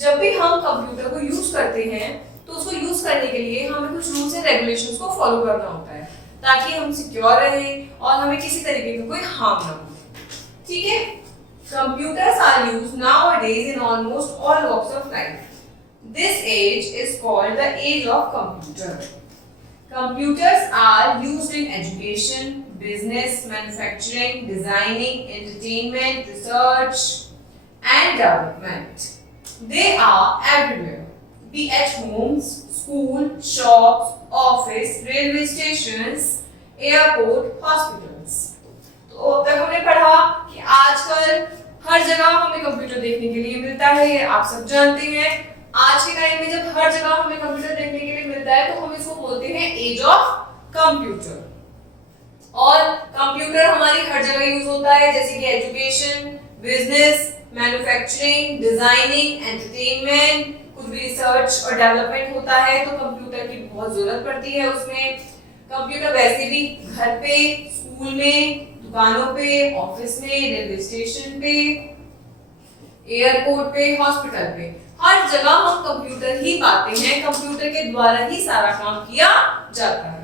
जब भी हम कंप्यूटर को यूज करते हैं तो उसको यूज करने के लिए हमें कुछ रूल्स एंड रेगुलेशंस को फॉलो करना होता है ताकि हम सिक्योर रहें और हमें किसी तरीके का कोई हार्म ना हो। ठीक है, computers are used nowadays in almost all walks of life. This age is called the age of computer. Computers are used in education, business, manufacturing, designing, entertainment, research, and development. They are everywhere, be at homes, school, shops, office, railway stations, airport, hospitals. तो अब तक हमने पढ़ा कि आजकल हर जगह हमें computer देखने के लिए मिलता है, ये आप सब जानते हैं। आज के टाइम में जब हर जगह हमें कंप्यूटर देखने के लिए मिलता है तो हम इसको बोलते हैं एज ऑफ कंप्यूटर। और कंप्यूटर हमारी हर जगह यूज होता है, जैसे कि education, business, manufacturing, designing, entertainment, कुछ भी रिसर्च और डेवलपमेंट होता है तो कंप्यूटर की बहुत जरूरत पड़ती है उसमें। कंप्यूटर वैसे भी घर पे, स्कूल में, दुकानों पे, ऑफिस में, रेलवे स्टेशन पे, एयरपोर्ट पे, हॉस्पिटल पे, हर जगह हम कंप्यूटर ही पाते हैं। कंप्यूटर के द्वारा ही सारा काम किया जाता है।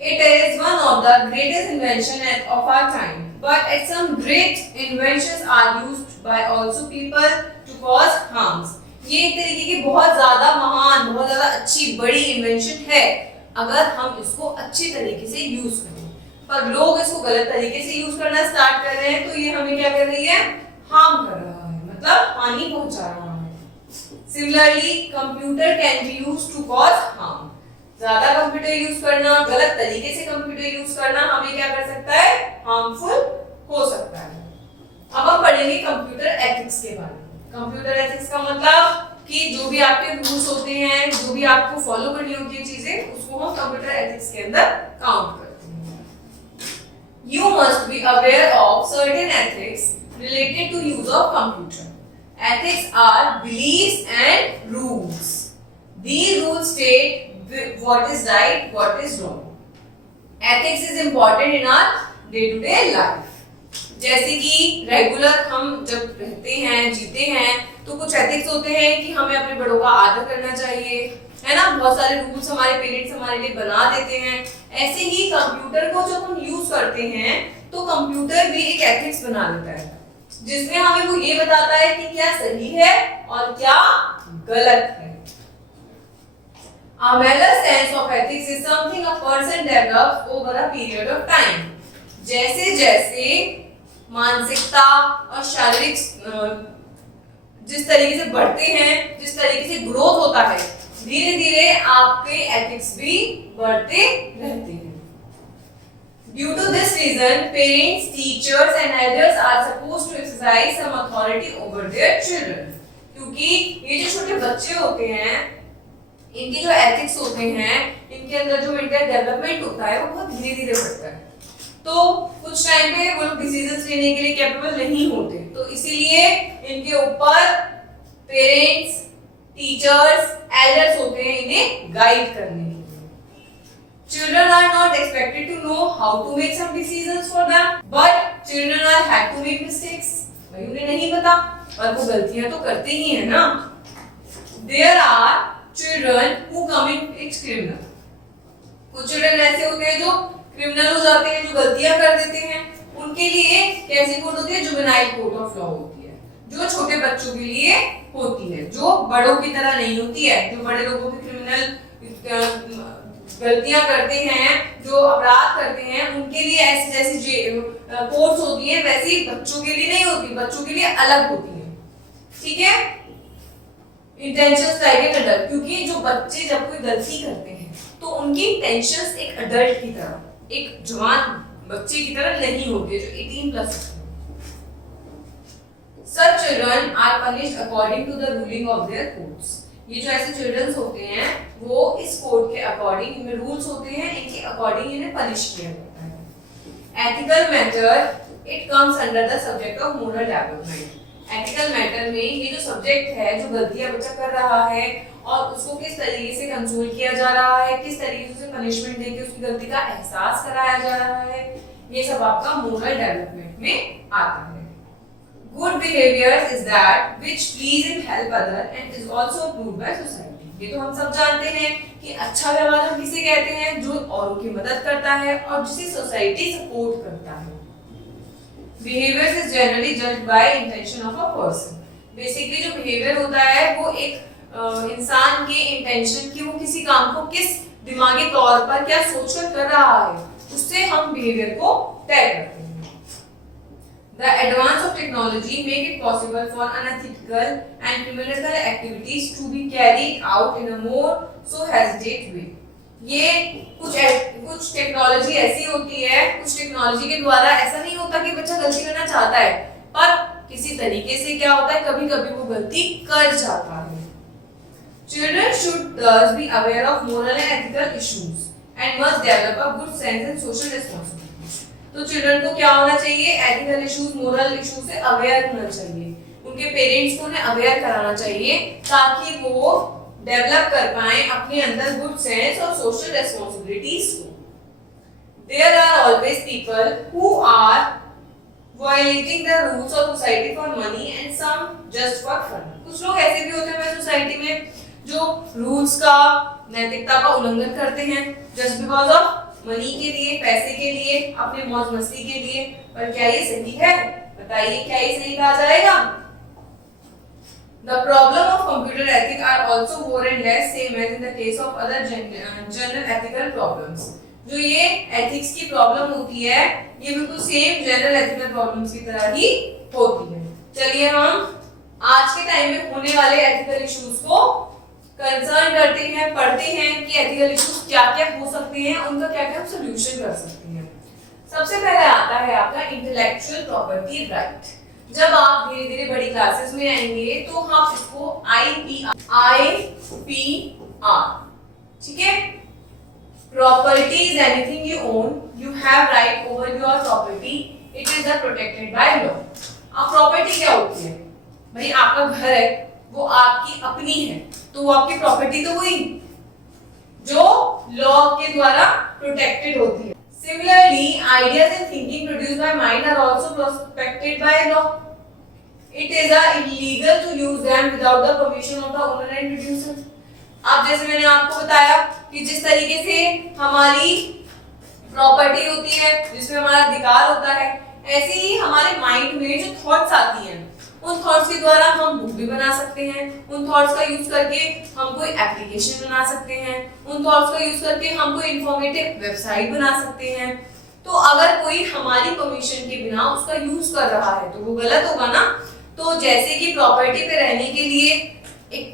It is one of the greatest invention of our time, but some great inventions are used by also people to cause harms. ये एक तरीके की बहुत ज्यादा महान, बहुत ज्यादा अच्छी बड़ी इन्वेंशन है अगर हम इसको अच्छी तरीके से यूज करें, पर लोग इसको गलत तरीके से यूज करना स्टार्ट कर रहे हैं तो ये हमें क्या कर रही है, हार्म कर रहा है, मतलब हानि पहुंचा रहा है। Similarly computer can be used to cause harm. ज्यादा कंप्यूटर यूज करना, गलत तरीके से कंप्यूटर यूज करना हमें क्या कर सकता है, हार्मफुल हो सकता है। अब हम पढ़ेंगे कंप्यूटर एथिक्स के बारे में। कंप्यूटर एथिक्स का मतलब कि जो भी आपके रूल्स होते हैं, जो भी आपको फॉलो करनी होती है चीजें, उसको हम कंप्यूटर एथिक्स के अंदर काउंट करते हैं। You must be aware of certain ethics related to use of computer. Ethics are beliefs and rules. These rules state what is right, what is wrong. Ethics is important in our day-to-day life. जैसे कि regular हम जब रहते हैं, जीते हैं, तो कुछ एथिक्स होते हैं कि हमें अपने बड़ों का आदर करना चाहिए, है ना। बहुत सारे रूल्स हमारे पेरेंट्स हमारे लिए बना देते हैं। ऐसे ही कंप्यूटर को जब हम यूज करते हैं तो कंप्यूटर भी एक एथिक्स बना देता है जिसमें हमें वो ये बताता है कि क्या सही है और क्या गलत है। A mellow sense of ethics is something a person develops over a period of time. जैसे जैसे मानसिकता और शारीरिक जिस तरीके से बढ़ते हैं, जिस तरीके से ग्रोथ होता है, धीरे धीरे आपके एथिक्स भी बढ़ते रहते हैं। Due to this reason, parents, teachers and elders are supposed to exercise some authority over their children. क्योंकि ये जो छोटे बच्चे होते हैं, इनके जो एथिक्स होते हैं, इनके अंदर जो मेंटल डेवलपमेंट होता है वो बहुत धीरे धीरे बढ़ता है। तो कुछ टाइम पे वो लोग डिसीजंस लेने के लिए कैपेबल नहीं होते, तो इसीलिए इनके ऊपर पेरेंट्स, टीचर्स, एल्डर्स होते हैं इन्हें गाइड करने के लिए। Children are not expected to know how to make some decisions for them, but children are had to make mistakes. भाई उन्हें नहीं पता और वो गलतियां तो करते ही हैं ना। There are children who commit criminal. कुछ चिल्ड्रन ऐसे होते हैं जो क्रिमिनल हो जाते हैं, जो गलतियां कर देते हैं। उनके लिए कैसी कोर्ट होती है, जुवेनाइल कोर्ट ऑफ लॉ होती है, जो छोटे बच्चों के लिए होती है, जो बड़ों की तरह नहीं होती है। जो बड़े लोगों के क्रिमिनल गलतियां करते हैं, जो अपराध करते हैं, उनके लिए ऐसी जैसी कोर्ट्स होती है वैसी बच्चों के लिए नहीं होती, बच्चों के लिए अलग होती है। ठीक है, इंटेंशंस लाइक एन अडल्ट, क्योंकि जो बच्चे जब कोई गलती करते हैं तो उनकी इंटेंशंस एक अडल्ट की तरह, एक जवान बच्चे की तरह नहीं होते जो 18+ है। Such children are punished according to the ruling of their courts. ये जो ऐसे चिल्ड्रंस होते हैं वो इस कोड के अकॉर्डिंग, इनमें रूल्स होते हैं, इनके अकॉर्डिंग इन्हें पनिश किया जाता है। Ethical matter it comes under the subject of moral development. Ethical matter में ये जो सब्जेक्ट है, जो गलतियां बच्चा कर रहा है और उसको किस तरीके से कंट्रोल किया जा रहा है, किस तरीके से पनिशमेंट देके उसकी गलती का एहसास कराया जा रहा है, ये सब आपका मोरल डेवलपमेंट में आता है। Good behaviour is that which please and help other and is also approved by society. ये तो हम सब जानते हैं कि अच्छा व्यवहार हम किसे कहते हैं, जो औरों की मदद करता है और जिसे सोसाइटी सपोर्ट करता है। Behaviour is generally judged bye intention of a person. Basically जो बिहेवियर होता है वो एक इंसान के इंटेंशन की, वो किसी काम को किस दिमागी तौर पर क्या सोचकर कर रहा है, उससे हम बिहेवियर को तय करते हैं। The advance of technology make it possible for unethical and criminal activities to be carried out in a more sophisticated way. ये कुछ टेक्नोलॉजी ऐसी होती है, कुछ टेक्नोलॉजी के द्वारा ऐसा नहीं होता कि बच्चा गलती करना चाहता है, पर किसी तरीके से क्या होता है, कभी-कभी वो गलती कर जाता है। Children should thus be aware of moral and ethical issues and must develop a good sense and social responsibility. तो चिल्ड्रन को क्या होना चाहिए, एथिकल इश्यूज, मोरल इश्यूज से अवेयर होना चाहिए। उनके पेरेंट्स को उन्हें अवेयर कराना चाहिए ताकि वो डेवलप कर पाए अपने अंदर गुड सेंस और सोशल रेस्पॉन्सिबिलिटीज को। There are always people who are violating the rules of society for money and some just for fun. कुछ लोग ऐसे भी होते हैं सोसाइटी में जो रूल्स का, नैतिकता का उल्लंघन करते हैं जस्ट बिकॉज ऑफ मनी के लिए, पैसे के लिए, अपने मौज मस्ती के लिए। पर क्या ये सही है? बताइए, क्या ये सही कहा जाएगा? The problem of computer ethics are also more and less same as in the case of other general ethical problems. जो ये एथिक्स की प्रॉब्लम होती है, ये बिल्कुल सेम जनरल एथिकल प्रॉब्लम्स की तरह ही होती है। चलिए हम आज के टाइम में होने वाले एथिकल इश्यूज को कंसर्न करते हैं, पढ़ते हैं कि एथिकल इश्यूज क्या क्या हो सकते हैं, उनका क्या क्या हम सोल्यूशन कर सकते हैं। सबसे पहले आता है आपका इंटेलेक्चुअल प्रॉपर्टी राइट। जब आप धीरे धीरे बड़ी क्लासेस में आएंगे तो हम इसको IPR, ठीक है। Property is anything you own, you have right over your property, it is protected by law. अब प्रॉपर्टी क्या होती है भाई? आपका घर है, वो आपकी अपनी है, तो वो आपकी प्रॉपर्टी तो हुई जो लॉ के द्वारा प्रोटेक्टेड होती है। Similarly, ideas and thinking produced by mind are also protected by law. It is illegal to use them without the permission of the owner and producer. अब जैसे मैंने आपको बताया कि जिस तरीके से हमारी प्रॉपर्टी होती है, जिसमें हमारा अधिकार होता है, ऐसे ही हमारे माइंड में जो थॉट्स आती हैं, उन थॉट्स के द्वारा हम बुक भी बना सकते हैं, उन थॉट्स का यूज करके हम कोई एप्लीकेशन बना सकते हैं, उन थॉट्स का यूज करके हम कोई इंफॉर्मेटिव वेबसाइट बना सकते हैं। तो अगर कोई हमारी परमिशन के बिना उसका यूज कर रहा है तो वो गलत होगा ना। तो जैसे कि प्रॉपर्टी पे रहने के लिए एक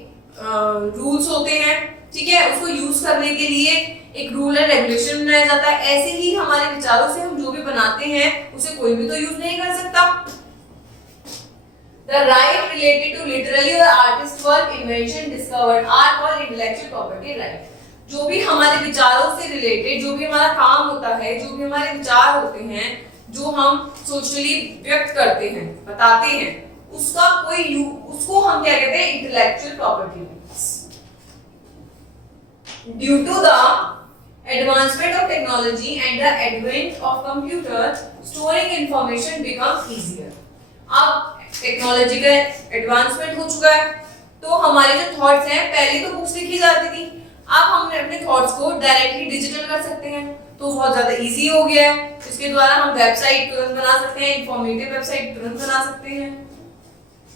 रूल्स होते हैं, ठीक है, उसको यूज करने के लिए एक रूल एंड रेगुलेशन बनाया जाता है, ऐसे ही हमारे विचारों से हम जो भी बनाते हैं उसे कोई भी तो यूज नहीं कर सकता। The right related to literary or artist work, invention, discovered are called intellectual property right. जो भी हमारे विचारों से रिलेटेड, जो भी हमारा काम होता है, जो भी हमारे विचार होते हैं, जो हम सोशली व्यक्त करते हैं, बताते हैं, उसको हम क्या कहते हैं? Intellectual property rights. Due to the advancement of technology and the advent of computer, storing information becomes easier. अब टेक्नोलॉजी का एडवांसमेंट हो चुका है, तो हमारे जो थॉट्स हैं, पहले तो बुक्स लिखी जाती थी, अब हम अपने थॉट्स को डायरेक्टली डिजिटल कर सकते हैं, तो बहुत ज्यादा इजी हो गया है। इसके द्वारा हम वेबसाइट तुरंत बना सकते हैं, इंफॉर्मेटिव वेबसाइट तुरंत बना सकते हैं।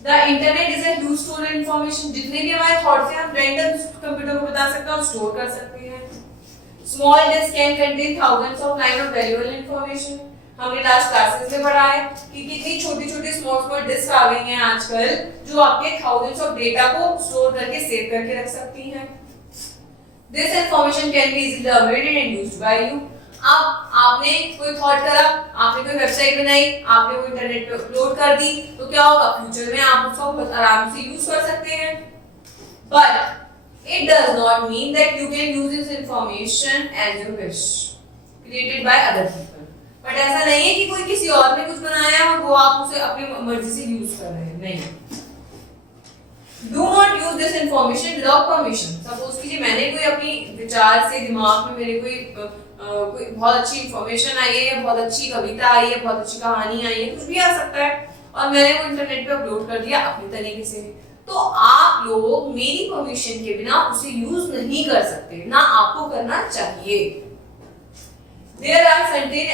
The internet is a huge store of information. जितने भी हमारे थॉट्स हैं हम रैंडम कंप्यूटर को बता सकते हैं और स्टोर कर सकते हैं। Small disc can contain thousands of line of valuable information. हमने लास्ट क्लासेस में पढ़ा है कि कितनी छोटी छोटी स्मॉल डिस्क आ गई हैं आजकल, जो आपके थाउजेंड्स ऑफ डेटा को स्टोर करके सेव करके रख सकती हैं। This information can be easily updated and used by you. अब आपने कोई थॉट करा, आपने कोई वेबसाइट बनाई, आपने वो इंटरनेट पे अपलोड कर दी, तो क्या होगा? फ्यूचर में आप उसको बहुत आराम से यूज कर सकते हैं। But it does not mean that you can use this information as you wish, created by other people. But ऐसा नहीं है कि कोई किसी और ने कुछ बनाया है और वो आप उसे अपनी मर्जी से यूज कर रहे हैं, नहीं। Do not use this information without permission. Suppose कीजिए मैंने कोई अपनी विचार से, दिमाग में मेरे कोई बहुत अच्छी इंफॉर्मेशन आई है, या बहुत अच्छी कविता आई है, बहुत अच्छी कहानी आई है, कुछ भी आ सकता है, और मैंने वो इंटरनेट पे अपलोड कर दिया अपने तरीके से, तो आप लोग मेरी परमिशन के बिना उसे यूज नहीं कर सकते, ना आपको करना चाहिए। There are certain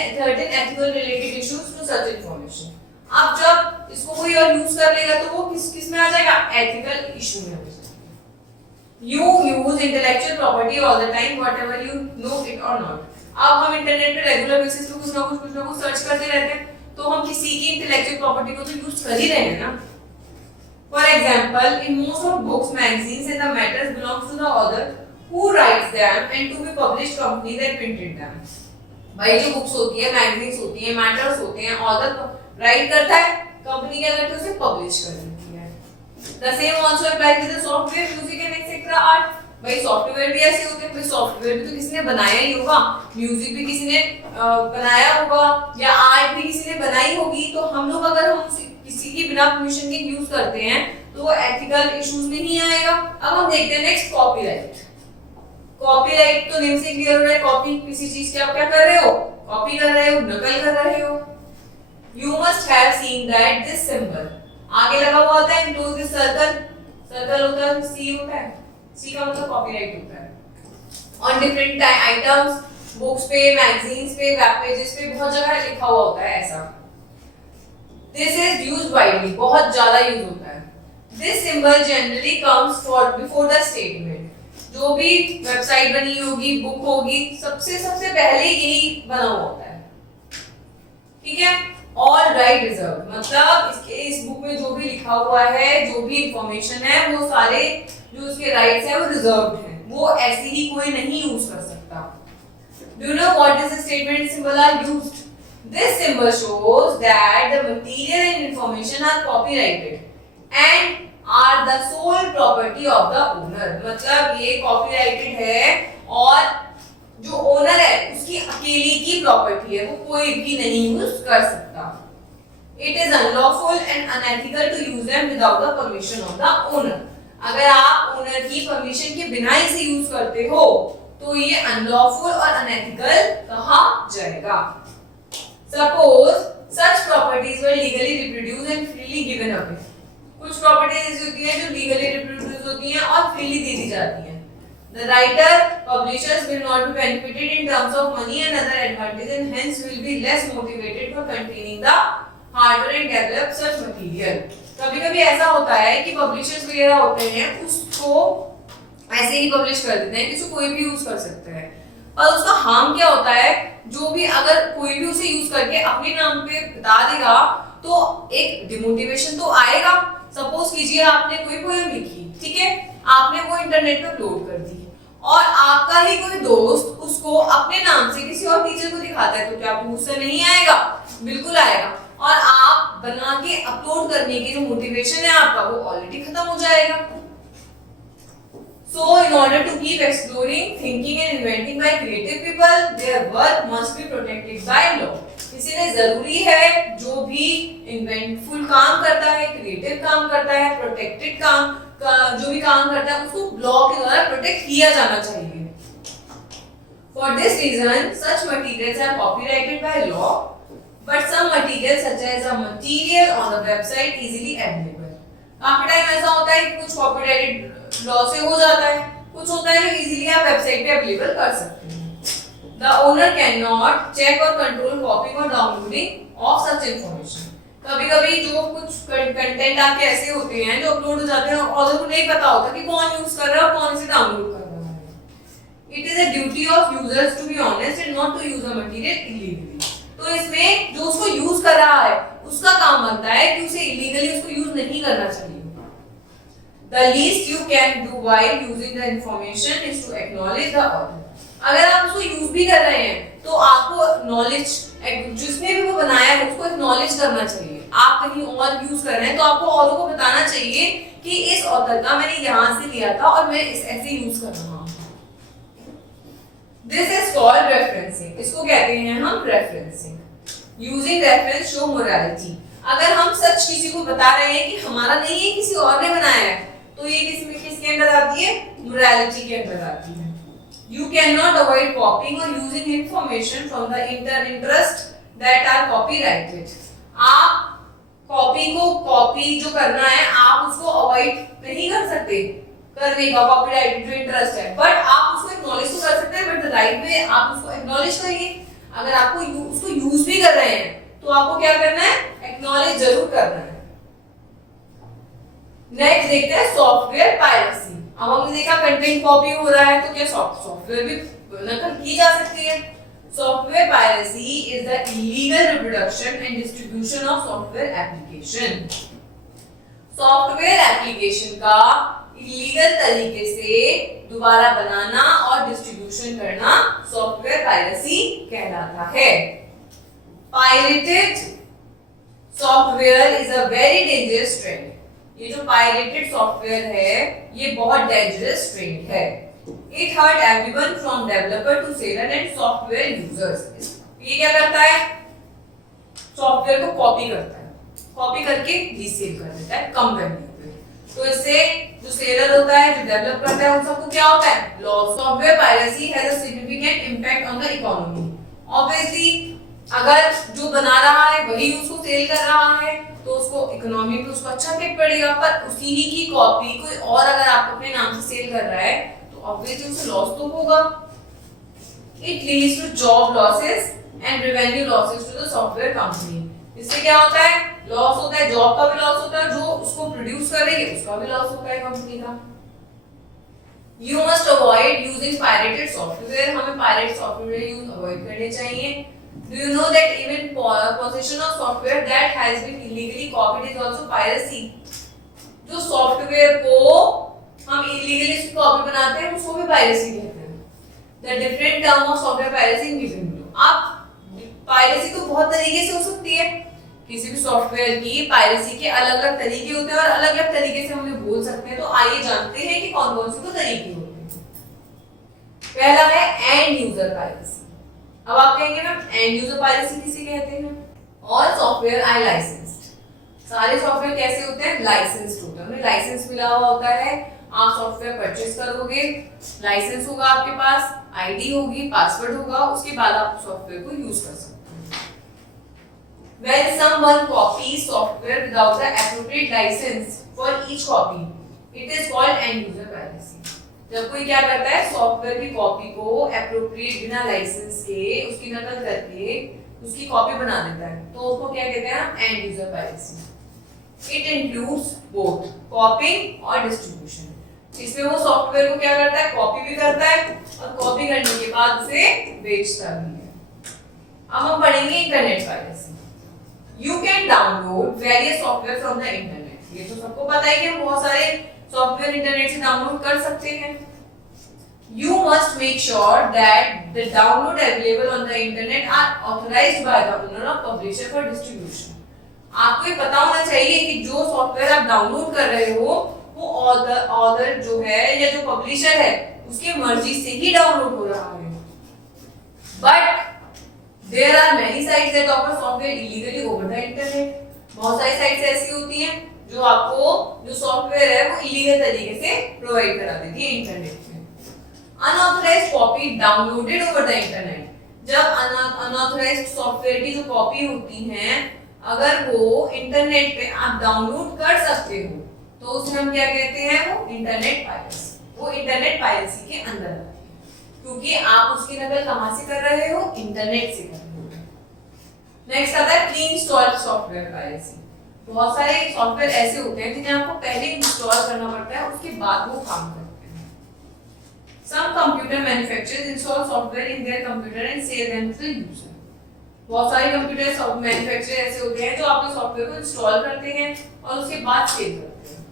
ethical related issues to such information. अब जब इसको कोई और यूज कर लेगा तो वो किस में आ जाएगा, एथिकल इशू में। You use intellectual property all the time, whatever you know it or not. अब हम इंटरनेट पे रेगुलर बेसिस पे कुछ ना कुछ सर्च करते रहते हैं, तो हम किसी की इंटेलेक्चुअल प्रॉपर्टी को तो यूज कर ही रहे हैं ना। For example, in most of books, magazines and the matters belongs to the author who writes them and to be published company that printed them. भाई जो बुक्स होती है, मैगजीन्स होती है, मैटर्स होते हैं, ऑथर राइट करता है, कंपनी क्या करती है उसे पब्लिश कर देती है। The same also applies to the software, music and etc. art. भाई सॉफ्टवेयर भी ऐसे होते हैं, भाई सॉफ्टवेयर भी तो किसी ने बनाया ही होगा, म्यूजिक भी किसी ने बनाया होगा, या आर्ट भी किसी ने बनाई होगी, तो हम लोग अगर हम किसी की बिना परमिशन के यूज करते हैं तो वो एथिकल इश्यूज में नहीं आएगा। अब हम देखते हैं नेक्स्ट, कॉपीराइट। कॉपीराइट तो नेम से क्लियर हो रहा है, कॉपी किसी चीज की आप क्या कर रहे हो, कॉपी कर रहे हो, नकल कर रहे हो। You must have seen that this symbol, आगे लगा हुआ होता है इंक्लोज दिस सर्कल, सर्कल होता है, सी होता है, सी का मतलब कॉपीराइट होता है। ऑन डिफरेंट आइटम्स, बुक्स पे, मैगजीन्स पे, वेब पेजेस पे बहुत जगह लिखा हुआ होता है ऐसा। दिस इज यूज्ड वाइडली, बहुत ज्यादा यूज होता है। This symbol generally comes for before the statement, जो भी वेबसाइट बनी होगी, बुक होगी, सबसे पहले यही बना हुआ होता है, ठीक है। ऑल राइट रिजर्व, मतलब इस बुक में जो भी लिखा हुआ है, जो भी इंफॉर्मेशन है, वो सारे जो उसके राइट्स हैं वो रिजर्व्ड हैं, वो ऐसे ही कोई नहीं यूज कर सकता। Do you know what is the statement symbol are used? This symbol shows that the material and information are copyrighted and are the sole property of the owner, मतलब ये copyrighted है और जो ओनर है उसकी अकेले की प्रॉपर्टी है, वो कोई भी नहीं यूज कर सकता। It is unlawful and unethical to use them without the permission of the owner. अगर आप ओनर की परमिशन के बिना इसे यूज करते हो तो ये अनलॉफुल और अनएथिकल कहा जाएगा। Suppose such properties were legally reproduced and freely given away. कुछ प्रॉपर्टीज ऐसी होती हैं जो लीगली रिप्रोड्यूस होती हैं और फ्रीली दे दी जाती हैं। The writer, publishers will not be benefited in terms of money and other advantages and hence will be less motivated for continuing the harder and develop such material. कभी-कभी ऐसा होता है कि पब्लिशर्स वगैरह होते हैं उसको ऐसे ही पब्लिश कर देते हैं कि उसको कोई भी यूज कर सकता है, और उसका हार्म क्या होता है, जो भी अगर कोई भी उसे यूज करके अपने नाम पे बता देगा तो एक डिमोटिवेशन तो आएगा। सपोज कीजिए आपने कोई पोएम लिखी, ठीक है, आपने वो इंटरनेट पे अपलोड कर दी और आपका ही कोई दोस्त उसको अपने नाम से किसी और टीचर को दिखाता है, तो क्या आपको गुस्सा नहीं आएगा? बिल्कुल आएगा, और आप बना के अपलोड करने की जो मोटिवेशन है आपका वो ऑलरेडी खत्म हो जाएगा। So in order to keep exploring, thinking and inventing by creative people, their work must be protected by law. इसलिए जरूरी है जो भी इन्वेंटफुल काम करता है, क्रिएटिव काम करता है, प्रोटेक्टेड काम जो भी काम करता है उसको लॉ के द्वारा प्रोटेक्ट किया जाना चाहिए। For this reason, such materials are copyrighted by law, but some materials such as a material on the website easily available. काफी टाइम ऐसा होता है कि कुछ कॉपीराइटेड लॉ से हो जाता है, कुछ होता है जो इजीली आप वेबसाइट पे अवेलेबल कर सकते हैं। The owner cannot check or control copying or downloading of such information. कभी-कभी जो कुछ कंटेंट आपके ऐसे होते हैं जो अपलोड हो जाते हैं और को नहीं पता होता कि कौन यूज कर रहा है और कौन इसे डाउनलोड कर रहा है। It is a duty of users to be honest and not to use a material illegally. तो इसमें जो उसको यूज कर रहा है उसका काम बनता है कि उसे इलीगली उसको यूज नहीं करना चाहिए। The least you can do while using the information is to acknowledge the author. अगर आप उसको यूज भी कर रहे हैं तो आपको नॉलेज, जिसने भी वो बनाया है उसको एक्नॉलेज करना चाहिए। आप कहीं और यूज कर रहे हैं तो आपको औरों को बताना चाहिए कि इस ऑथर का मैंने यहाँ से लिया था और मैं इस ऐसे यूज कर रहा हूँ। This is called referencing. इसको कहते हैं हम referencing. Using reference show morality. अगर हम सच किसी को बता रहे हैं कि हमारा नहीं है किसी और ने बनाया है तो ये किसके अंदर आती है? Morality के अंदर आती है। You cannot avoid copying or using information from the interest that are copyrighted. आप कॉपी जो करना है आप उसको अवॉइड नहीं कर सकते करने का, कॉपीराइट जो इंटरेस्ट है, बट आप उसको एक्नॉलेज तो कर सकते हैं, बट द राइट वे आप उसको एक्नॉलेज करिए। अगर आपको उसको यूज भी कर रहे हैं तो आपको क्या करना है, एक्नॉलेज जरूर करना है। नेक्स्ट देखते हैं सॉफ्टवेयर पायरेसी। अब हमने देखा कंटेंट कॉपी हो रहा है तो क्या सॉफ्टवेयर भी नकल की जा सकती है। Software piracy is the illegal reproduction and distribution of software application. Software application का इलीगल तरीके से दोबारा बनाना और डिस्ट्रीब्यूशन करना सॉफ्टवेयर पायरेसी कहलाता है। Pirated software is a very dangerous trend. ये जो पायरेटेड सॉफ्टवेयर है ये बहुत डेंजरस ट्रेंड है। It hurt everyone from developer to seller and software users. ये क्या करता है, सॉफ्टवेयर को कॉपी करता है, कॉपी करके रीसेल कर देता है कम वैल्यू पे। तो इससे जो सेलर होता है, जो डेवलप करता है, उन सबको क्या होता है, loss. Software piracy has a significant impact on the economy. Obviously अगर जो बना रहा है वही उसको सेल कर रहा है तो उसको इकोनॉमी पे उसको अच्छा इफेक्ट पड़ेगा, पर उसी ही की कॉपी कोई और अगर आप अपने नाम से सेल कर रहा है तो ऑब्वियसली उसे लॉस तो होगा। It leads to job losses and revenue losses to the software company. इससे क्या होता है, लॉस होता है, जॉब का भी लॉस होता है, जो उसको प्रोड्यूस कर रही है उसका भी लॉस होता है कंपनी का। You must avoid using pirated software। हमें पायरेट सॉफ्टवेयर यूज अवॉइड करने चाहिए। Do you know that even possession of software that has been illegally copied is also piracy? जो सॉफ्टवेयर को हम इलीगली उसकी कॉपी बनाते हैं उसको भी पायरेसी कहते हैं। The different term of software piracy in between। अब पायरेसी तो बहुत तरीके से हो सकती है, किसी भी सॉफ्टवेयर की पायरेसी के अलग अलग तरीके होते हैं और अलग अलग तरीके से हम उन्हें बोल सकते हैं। तो आइए जानते हैं कि कौन कौन से तो तरीके होते हैं। पहला है एंड यूजर पायरेसी। अब आप कहेंगे ना एंड यूजर पायरेसी किसे कहते हैं, और सॉफ्टवेयर आई लाइसेंस्ड। सारे सॉफ्टवेयर कैसे होते हैं, लाइसेंस्ड होते हैं, उन्हें लाइसेंस मिला हुआ होता है। आप सॉफ्टवेयर परचेज करोगे, लाइसेंस होगा आपके पास, आईडी होगी, पासवर्ड होगा, उसके बाद आप सॉफ्टवेयर को यूज कर सकते हैं। When someone copies software without the appropriate license for each copy, it is called end user piracy। जब कोई क्या करता है, सॉफ्टवेयर की कॉपी को एप्रोप्रिएट बिना लाइसेंस के उसकी नकल करके उसकी कॉपी बना देता है तो उसको क्या कहते हैं, and user piracy. It includes both कॉपिंग और डिस्ट्रीब्यूशन। इसमें वो सॉफ्टवेयर को क्या करता है, कॉपी भी करता है और कॉपी करने के बाद उसे बेचता भी है। अब हम पढ़ेंगे internet piracy. You can download various software from the internet। ये तो सबको पता है कि हम बहुत सारे सॉफ्टवेयर इंटरनेट से डाउनलोड कर सकते हैं। You must make sure that the download available on the internet are authorized by the owner or publisher for distribution। आपको ये पता होना चाहिए कि जो सॉफ्टवेयर आप डाउनलोड कर रहे हो वो ऑथर जो है या जो पब्लिशर है उसकी मर्जी से ही डाउनलोड हो रहा है। But there are many sites that offer software illegally over the internet। बहुत सारी साइट्स ऐसी होती हैं जो आपको जो सॉफ्टवेयर है वो इलीगल तरीके से प्रोवाइड करा देती है इंटरनेट पे। Unauthorised copy downloaded over the internet. जब अनऑथराइज्ड सॉफ्टवेयर की जो कॉपी होती हैं अगर वो इंटरनेट पे आप डाउनलोड कर सकते हो तो उसे हम क्या कहते हैं, वो इंटरनेट पायरेसी। वो इंटरनेट पायरेसी के अंदर आता है क्योंकि आप उसकी नकल कहां से कर रहे हो, इंटरनेट से कर रहे हो। नेक्स्ट आता है प्री इंस्टॉल्ड सॉफ्टवेयर पायरेसी। बहुत सारे सॉफ्टवेयर ऐसे होते हैं जिन्हें आपको पहले इंस्टॉल करना पड़ता है उसके बाद वो काम करते हैं। Some computer manufacturers install software in their computer and sell them to the user। बहुत सारे कंप्यूटर मैन्युफैक्चरर ऐसे होते हैं जो आपके सॉफ्टवेयर को इंस्टॉल करते हैं और उसके बाद सेल करते हैं।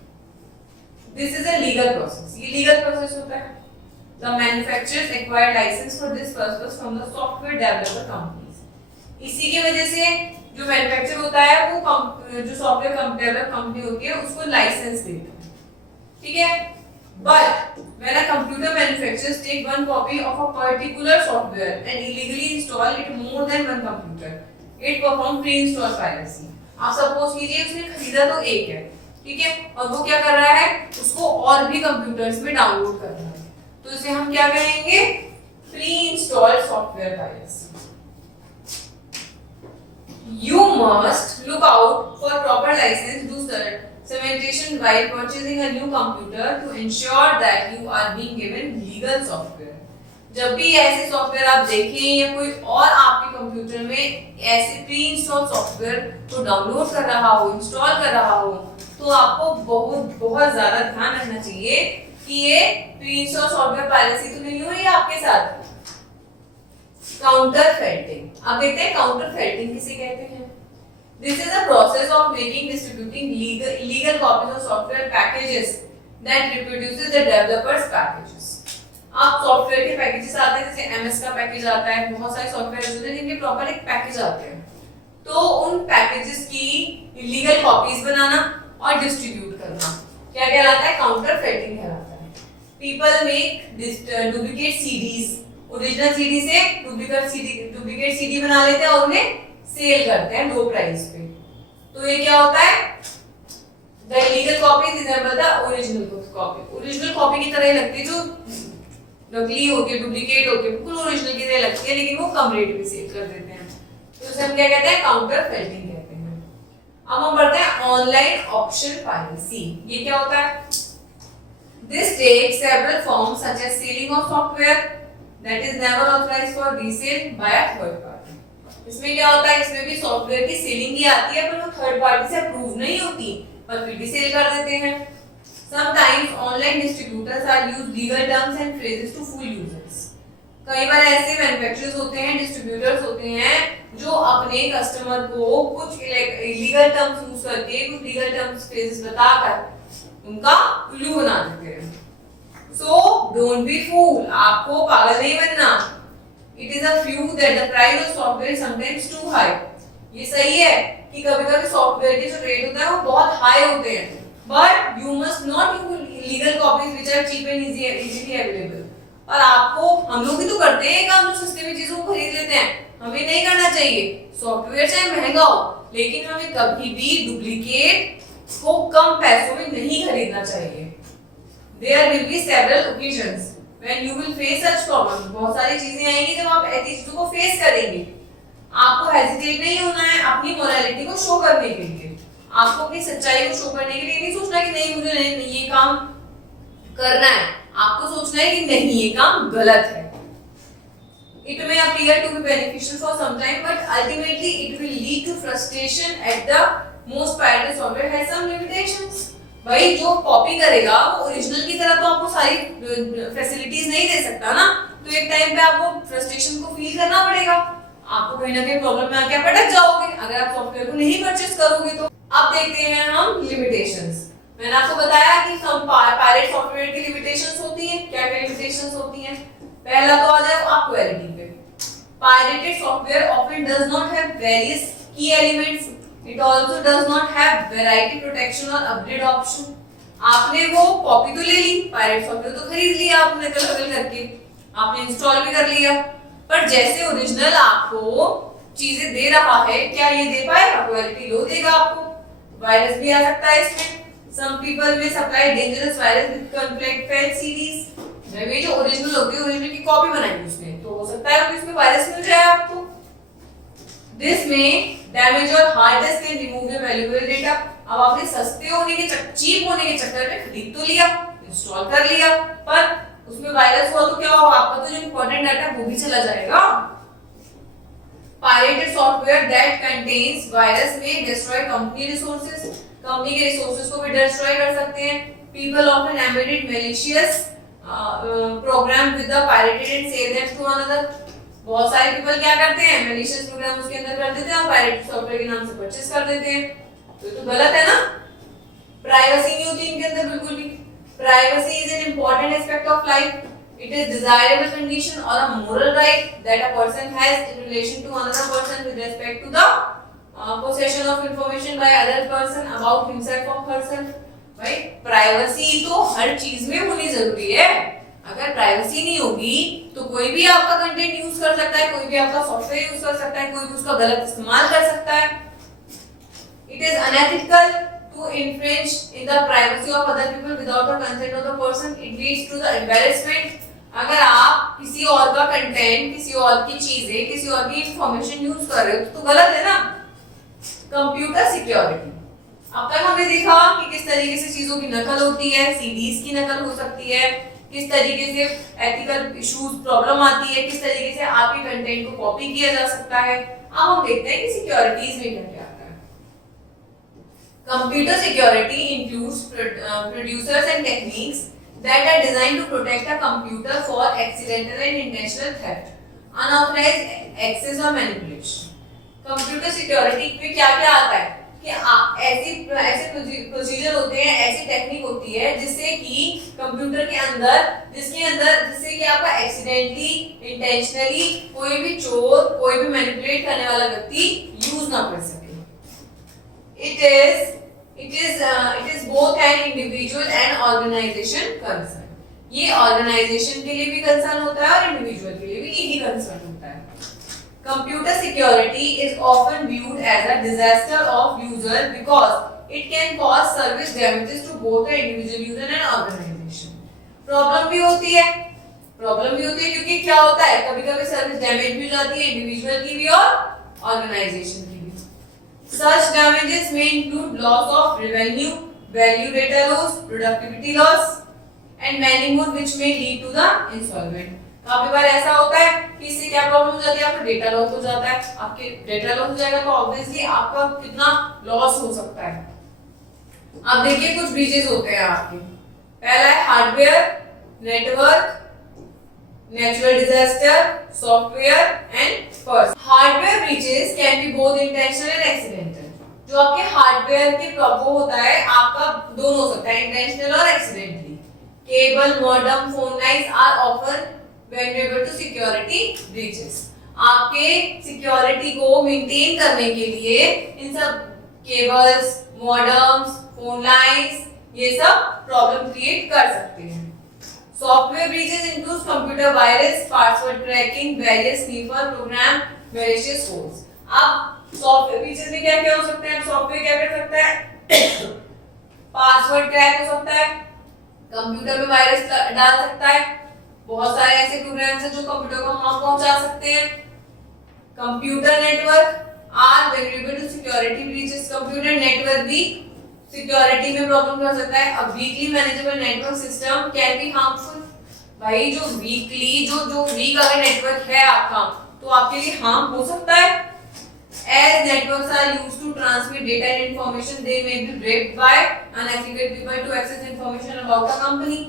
This is a legal process. ये लीगल प्रोसेस होता है। The manufacturers acquire license for this purpose from the software developer companies। इसी की वजह से जो मैन्युफैक्चर होता है वो जो सॉफ्टवेयर डेवलप कंपनी होती है उसको लाइसेंस देता है, ठीक है। But when a computer manufacturers take one copy of a particular software and illegally install it more than one computer, it performs pre-install piracy। आप सपोज कीजिए उसने खरीदा तो एक है, ठीक है, और वो क्या कर रहा है, उसको और भी कंप्यूटर्स में डाउनलोड कर रहा है, तो इसे हम क्या कहेंगे, pre installed software piracy. You must look out for proper license to cementation while purchasing a new computer to ensure that you are being given legal software. जब भी ऐसे सॉफ्टवेयर आप देखें या कोई और आपके कंप्यूटर में ऐसे प्री इंस्टॉल सॉफ्टवेयर को डाउनलोड कर रहा हो, इंस्टॉल कर रहा हो, तो आपको बहुत ज्यादा ध्यान रखना चाहिए कि ये प्री इंस्टॉल सॉफ्टवेयर पायरेसी तो नहीं हुई आपके साथ। काउंटर फेल्टिंग, अब देखते हैं काउंटर फेल्टिंग किसे कहते हैं। This is a process of making distributing illegal copies of software packages that reproduces the developer's packages. आप सॉफ्टवेयर के पैकेजेस आते हैं, जैसे एमएस का पैकेज आता है, बहुत सारे सॉफ्टवेयर होते हैं जिनके प्रॉपर एक पैकेज आते हैं, तो उन पैकेजेस की इलीगल कॉपीज बनाना और डिस्ट्रीब्यूट करना क्या कहलाता है? काउंटर फेल्टिंग कहलाता है। People make duplicate CDs, original CD से डुप्लीकेट सीडी बना लेते हैं और उन्हें सेल करते हैं लो प्राइस पे। तो ये क्या होता है? The illegal copy resemble the original copy. Original copy की तरह लगती है, जो नकली होती है, डुप्लीकेट होती है, बिल्कुल ओरिजिनल की तरह लगती है, लेकिन वो कम रेट पे सेल कर देते हैं। तो उसे हम क्या कहते हैं? काउंटर फेल्टिंग कहते हैं। अब हम बढ़ते हैं ऑनलाइन ऑप्शन पायरेसी। ये क्या होता है? This takes several forms such as selling of software that is never authorized for resale by a third party. इसमें क्या होता है? इसमें भी सॉफ्टवेयर की सेलिंग ही आती है, पर वो थर्ड पार्टी से अप्रूव नहीं होती, पर फिर भी सेल कर देते हैं। Sometimes online distributors are use legal terms and phrases to fool users. कई बार ऐसे मैन्युफैक्चरर्स होते हैं, डिस्ट्रीब्यूटर्स होते हैं, जो अपने कस्टमर को कुछ इलीगल टर्म्स यूज करके, कुछ लीगल टर्म्स फ्रेजेस बताकर उनका उल्लू बना देते हैं। So don't be fool, आपको पागल नहीं बनना। It is a few that the price of software is sometimes too high. ये सही है कि कभी-कभी सॉफ्टवेयर के जो रेट होता है वो बहुत हाई होते हैं, but you must not use legal copies which are cheap and easily available. और आपको, हम लोग भी तो करते हैं काम, जो सस्ते में चीजों को खरीद लेते हैं, हमें नहीं करना चाहिए। सॉफ्टवेयर चाहे महंगा हो, लेकिन हमें कभी भी डुप्लीकेट को कम पैसों में नहीं खरीदना चाहिए। There will be several occasions when you will face such problems. बहुत सारी चीजें आएंगी जब आप ऐसी चीजों को फेस करेंगे। आपको हेजिटेट नहीं होना है अपनी मोरालिटी को शो करने के लिए, आपको अपनी सच्चाई को शो करने के लिए नहीं सोचना कि नहीं मुझे नहीं ये काम करना है, आपको सोचना है कि नहीं ये काम गलत है। It may appear to be beneficial for some time, but ultimately it will lead to frustration at the most pirated software has some limitations. भाई जो कॉपी करेगा वो ओरिजिनल की तरह तो आपको सारी फैसिलिटीज नहीं दे सकता ना, तो एक टाइम पे आपको फ्रस्ट्रेशन को फील करना पड़ेगा, आपको कहीं ना कहीं प्रॉब्लम में आके अटक जाओगे अगर आप सॉफ्टवेयर को नहीं परचेस करोगे तो। अब देखते हैं हम लिमिटेशंस। मैंने आपको बताया कि पायरेट सॉफ्टवेयर की लिमिटेशंस होती हैं। क्या क्या लिमिटेशंस होती हैं? पहला तो आ जाए आप क्वालिटी पे। Pirated software often does not have various key elements, it also does not have variety protection और अपग्रेड ऑप्शन। आपने वो कॉपी तो ले ली, पायरेट सॉफ्टवेयर तो खरीद लिया आपने कलर करके, आपने इंस्टॉल भी कर लिया, पर जैसे ओरिजिनल आपको चीजें दे रहा है, क्या ये दे पाएगा? क्वालिटी लो देगा आपको, वायरस भी आ सकता है इसमें। Some people may supply dangerous virus with conflict file CDs. जब ये जो ओरिजिनल होती है, ओरिजिनल की कॉपी बनाई उसने, तो हो सकता है कि इसमें वायरस मिल जाए आपको। This may damage your hard disk and remove your valuable data. अब आपने सस्ते होने के चीप होने के चक्कर में खरीद तो लिया, इंस्टॉल कर लिया, पर उसमें वायरस हुआ तो क्या होगा? आपका तो जो इंपॉर्टेंट डाटा वो भी चला जाएगा। Pirated software that contains virus may destroy company resources. Company के रिसोर्सेज को भी डिस्ट्रॉय कर सकते हैं। People often embedded malicious program with the pirated and sell them to another. बहुत सारे people क्या करते हैं? malicious program उसके अंदर कर देते हैं और pirated software के नाम से परचेस कर देते हैं, तो गलत है ना। प्राइवेसी नहीं होती इनके अंदर बिल्कुल भी। Privacy is an important aspect of life. It is desirable condition or a moral right that a person has in relation to another person with respect to the possession of information by other person about himself or herself. भाई privacy तो हर चीज में होनी जरूरी है। अगर privacy नहीं होगी तो कोई भी आपका कंटेंट यूज कर सकता है, कोई भी आपका सॉफ्टवेयर यूज कर सकता है, कोई भी उसका गलत इस्तेमाल कर सकता है। It is unethical to infringe in the privacy of other people without the consent of the person. It leads to the embarrassment. अगर आप किसी और का कंटेंट, किसी और की चीजें, किसी और की इंफॉर्मेशन यूज कर रहे हो तो गलत है ना। Computer security. अब तक हमने देखा कि किस तरीके से चीजों की नकल होती है, सीडीज की नकल हो सकती है, किस तरीके से एथिकल इश्यूज प्रॉब्लम आती है, किस तरीके से आपके कंटेंट को कॉपी किया जा सकता है। अब हम देखते हैं कि सिक्योरिटीज में क्या क्या आता है। Computer security includes producers and techniques that are designed to protect a computer for accidental and intentional theft, unauthorized access or manipulation। Computer security में क्या क्या आता है कि ऐसे प्रोसीजर होते हैं, ऐसी टेक्निक होती है जिससे कि कंप्यूटर के अंदर जिससे कि आपका एक्सीडेंटली इंटेंशनली कोई भी चोर, कोई भी मैनिपुलेट करने वाला व्यक्ति यूज ना कर सके। It is both an individual and organization concern। ये ऑर्गेनाइजेशन के लिए भी कंसर्न होता है और इंडिविजुअल के लिए भी यही कंसर्न होता है। Computer security is often viewed as a disaster of user because it can cause service damages to both the individual user and organization। Problem भी होती है क्योंकि क्या होता है, कभी-कभी सर्विस डैमेज भी हो जाती है, इंडिविजुअल की भी और ऑर्गेनाइजेशन की भी। Such damages may include loss of revenue, value data loss, productivity loss, and many more, which may lead to the insolvent। काफी बार ऐसा होता है कि इससे क्या प्रॉब्लम हो जाती है, आपका डेटा लॉस हो जाता है। आपके डेटा लॉस हो जाएगा तो ऑब्वियसली आपका कितना लॉस हो सकता है। अब देखिए कुछ ब्रीचेस होते हैं आपके। पहला है hardware, network, natural disaster, software and person. Hardware breaches can be both intentional and accidental. जो आपके हार्डवेयर के प्रॉब्लम होता है आपका दोनों हो सकता है, इंटेंशनल और accidentally. Cable, modem, phone lines are often vulnerable to security breaches। आपके सिक्योरिटी को मेंटेन करने के लिए इन सब केबल्स, मॉडेम्स, फोन लाइंस ये सब प्रॉब्लम क्रिएट कर सकते हैं। Software breaches include computer virus, password cracking, various sniper program, malicious codes. अब सॉफ्टवेयर ब्रीचेस में क्या क्या हो सकते हैं? सॉफ्टवेयर क्या कर सकता है? पासवर्ड क्रैक हो सकता है, कंप्यूटर में वायरस डाल सकता है, बहुत सारे ऐसे प्रोग्राम्स हैं जो कंप्यूटर को हार्म पहुंचा सकते हैं। Computer network are vulnerable to security breaches. Computer network भी सिक्योरिटी में प्रॉब्लम कर सकता है। A weakly manageable network system can be harmful. भाई जो वीकली जो वीक अगर नेटवर्क है आपका तो आपके लिए हार्म हो सकता है। As networks are used to transmit data and information, they may be raped by unethical people to access information about a company।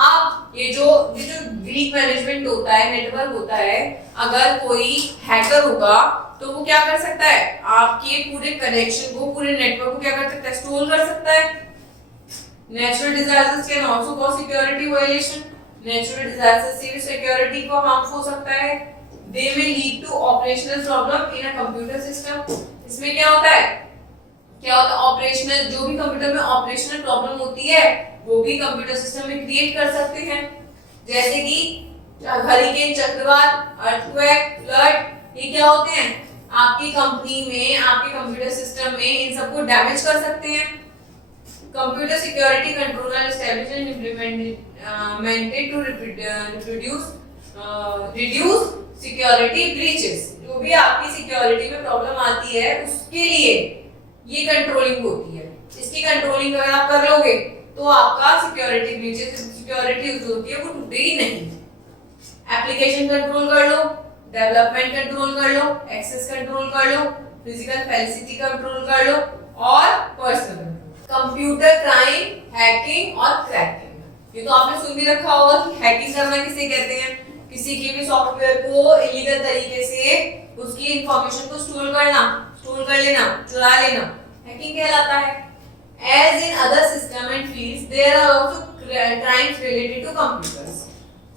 आप ये जो वीक मैनेजमेंट होता है, नेटवर्क होता है, अगर कोई हैकर होगा तो वो क्या कर सकता है, आपके पूरे कनेक्शन को, पूरे नेटवर्क को क्या कर सकता है, स्टोल कर सकता है। Natural disasters can also cause security violation. Natural disaster से भी सिक्योरिटी को हार्म हो सकता है। They will lead to operational problem in a computer system. इसमें क्या होता है ऑपरेशनल, जो भी कंप्यूटर में ऑपरेशनल प्रॉब्लम होती है वो भी कंप्यूटर सिस्टम में क्रिएट कर सकते हैं। जैसे कि हरिकेन, चक्रवात, अर्थक्वेक, फ्लड, ये क्या होते हैं आपकी कंपनी में, आपके कंप्यूटर सिस्टम में, इन सबको डैमेज कर सकते हैं। Computer security control are established and implemented to reduce security breaches. जो भी आपकी सिक्योरिटी में प्रॉब्लम आती है उसके लिए ये कंट्रोलिंग होती है। इसकी कंट्रोलिंग अगर आप कर लोगे तो आपका सिक्योरिटी ब्रीचेस, सिक्योरिटी जो होती है वो टूटेगी नहीं। एप्लीकेशन कंट्रोल कर लो, डेवलपमेंट कंट्रोल कर लो, एक्सेस कंट्रोल कर लो, फिजिकल फेलिसिटी कंट्रोल कर लो और personal control. Computer crime, hacking और क्रैकिंग। ये तो आपने सुन भी रखा होगा कि हैकिंग करना किसे कहते हैं, किसी के भी सॉफ्टवेयर को इलीगल तरीके से उसकी इंफॉर्मेशन को स्टोर कर लेना, चुरा लेना, हैकिंग कहलाता है। As in other system and fields, there are also crimes related to computers।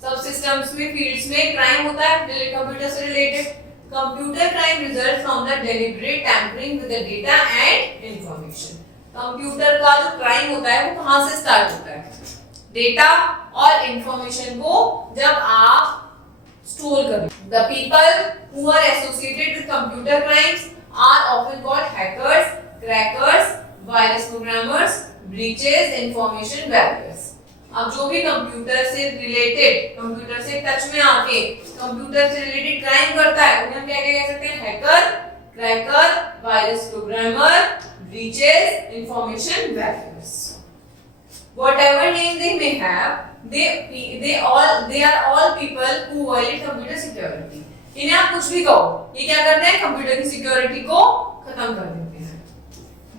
सब systems में, fields में crime होता है कंप्यूटर से related। Computer crime results from the deliberate tampering with the data and information। Computer का जो crime होता है वो कहाँ से start होता है? डेटा और इंफॉर्मेशन को जब आप स्टोर करें। The people who are associated with computer crimes are often called hackers, crackers, virus programmers, breaches, information warriors. अब जो भी कंप्यूटर से रिलेटेड, कंप्यूटर से टच में आके कंप्यूटर से रिलेटेड क्राइम करता है उन्हें हम क्या कह सकते हैं? Hacker, cracker, virus programmer, breaches, information vacuous. Whatever name they may have, they are all people who violate computer security. इन्हें आप कुछ भी कहो, ये क्या करते हैं? कंप्यूटर की सिक्योरिटी को खत्म कर देते हैं.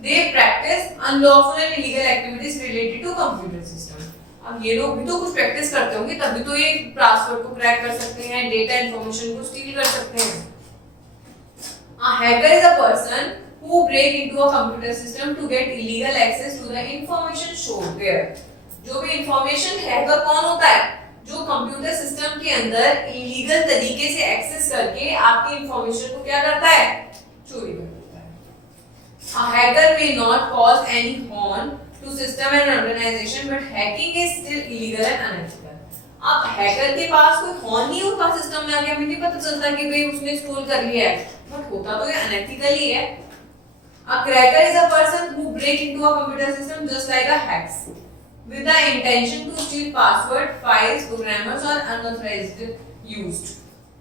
They practice unlawful and illegal activities related to computer system. अब ये लोग भी तो कुछ प्रैक्टिस करते होंगे, तभी तो ये पासवर्ड को क्रैक कर सकते हैं, डेटा इंफॉर्मेशन को स्टील कर सकते हैं. A hacker is a person who break into a computer system to get illegal access to the information stored there. जो भी इंफॉर्मेशन हैकर कौन होता है? जो कंप्यूटर सिस्टम के अंदर इलीगल तरीके से एक्सेस करके आपकी इंफॉर्मेशन को क्या करता है? चोरी कर देता है. A hacker may not cause any harm to system and organization, but hacking is still illegal and unethical. अब हैकर के पास कोई हॉर्न नहीं होता सिस्टम में आके, हमें नहीं पता चलता कि भाई उसने स्टोर कर लिया है, बट होता तो ये अनएथिकल ही है. A cracker is a person who break into a computer system just like a hacks with the intention to steal password, files, programmers or unauthorized used.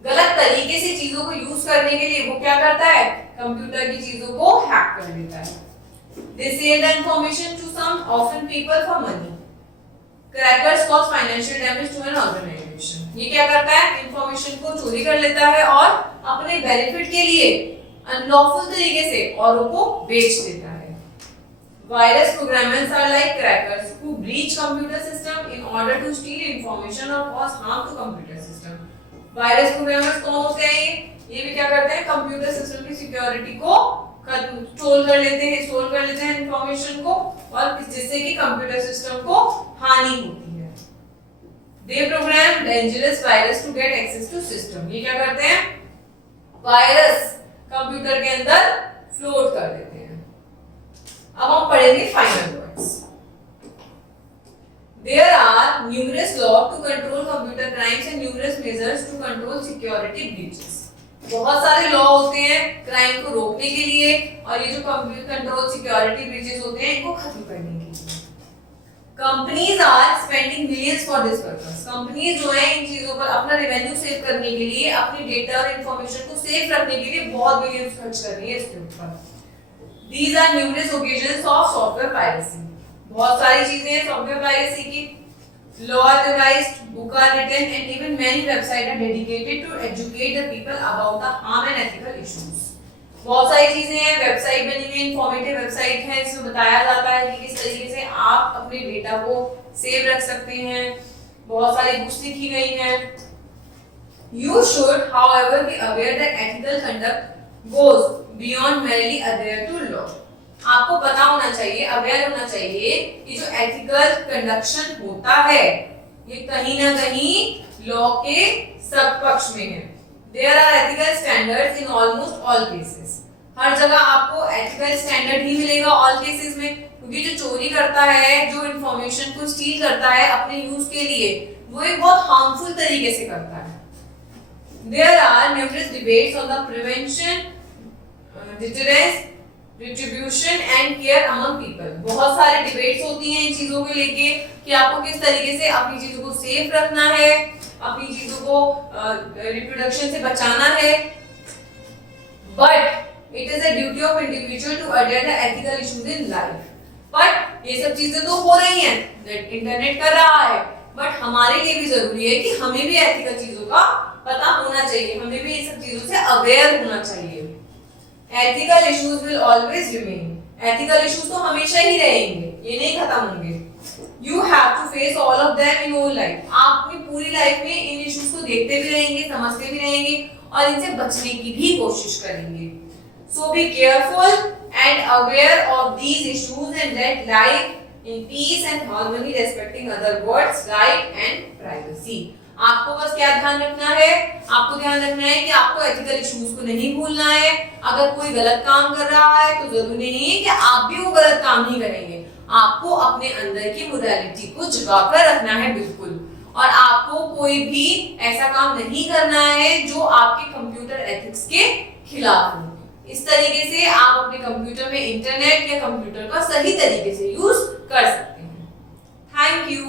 गलत तरीके से चीजों को यूज करने के लिए वो क्या करता है? कंप्यूटर की चीजों को हैक कर देता है. They sell the information to some often people for money. Crackers cause financial damage to an organization. ये क्या करता है? इंफॉर्मेशन को चोरी कर लेता है और अपने बेनिफिट के लिए अनलॉफुल तरीके से औरों को बेच देता है. Virus programmers are like crackers who breach computer system in order to steal information or cause harm to computer system. Virus programmers कौन होते हैं? ये भी क्या करते हैं? कंप्यूटर सिस्टम की सिक्योरिटी को स्टोर कर लेते हैं इंफॉर्मेशन को, और जिससे कि कंप्यूटर सिस्टम को हानि होती है. They program dangerous virus to get access to system. ये क्या करते हैं? वायरस कंप्यूटर के अंदर फ्लोट कर देते हैं. अब हम पढ़ेंगे final words. There are numerous laws to control computer crimes and numerous measures to control security breaches. बहुत सारे लॉ होते हैं क्राइम को रोकने के लिए, और ये जो कंट्रोल सिक्योरिटी ब्रीचेस होते हैं इनको खत्म करने के लिए. Companies are spending millions for this purpose. Companies जो है इन चीजों पर अपना रेवेन्यू सेव करने के लिए, अपनी डेटा और इंफॉर्मेशन को सेफ रखने के लिए बहुत बिलियंस खर्च कर रही है इसके ऊपर. These are numerous occasions of software piracy. बहुत सारी चीजें हैं सॉफ्टवेयर पायरेसी की. Law are devised, book are written, and even many websites are dedicated to educate the people about the harm and ethical issues. बहुत सारी चीजें हैं, website बनी हुई है, इंफॉर्मेटिव वेबसाइट है, इसमें बताया जाता है कि किस तरीके से आप अपने डेटा को सेव रख सकते हैं. बहुत सारी बुक्स लिखी गई हैं. You should, however, be aware that ethical conduct goes beyond merely adhere to law. आपको पता होना चाहिए, अवेयर होना चाहिए कि जो एथिकल कंडक्शन होता है ये कहीं ना कहीं लॉ के सबपक्ष में है. There are ethical standards in almost all cases. हर जगह आपको एथिकल स्टैंडर्ड ही मिलेगा ऑल केसेस में, क्योंकि जो चोरी करता है, जो इंफॉर्मेशन को स्टील करता है अपने यूज के लिए, वो एक बहुत हार्मफुल तरीके से करता है. There are numerous debates on the prevention, deterrence, retribution and care among people. बहुत सारे डिबेट्स होती हैं इन चीजों को लेके कि आपको किस तरीके से अपनी चीजों को सेफ रखना है, अपनी चीजों को रिप्रोडक्शन से बचाना है. But it is a duty of individual to address the ethical issues in life. But ये सब चीजें तो हो रही हैं, इंटरनेट कर रहा है, बट हमारे लिए भी जरूरी है कि हमें भी एथिकल चीजों का पता होना चाहिए, हमें भी इन सब चीजों से अवेयर होना चाहिए. Ethical issues will always remain. Ethical issues तो हमेशा ही रहेंगे, ये नहीं खत्म होंगे. You have to face all of them in your life. आप अपनी पूरी लाइफ में इन इश्यूज को देखते भी रहेंगे, समझते भी रहेंगे और इनसे बचने की भी कोशिश करेंगे. So be careful and aware of these issues and let life in peace and harmony, respecting other words, right and privacy. आपको बस क्या ध्यान रखना है? आपको ध्यान रखना है कि आपको एथिकल इश्यूज को नहीं भूलना है. अगर कोई गलत काम कर रहा है तो जरूरी नहीं है कि आप भी वो गलत काम ही करेंगे. आपको अपने अंदर की मोरालिटी को जगा कर रखना है बिल्कुल, और आपको कोई भी ऐसा काम नहीं करना है जो आपके कंप्यूटर एथिक्स के खिलाफ हो. इस तरीके से आप अपने कंप्यूटर में इंटरनेट या कंप्यूटर का सही तरीके से यूज कर सकते हैं. Thank you.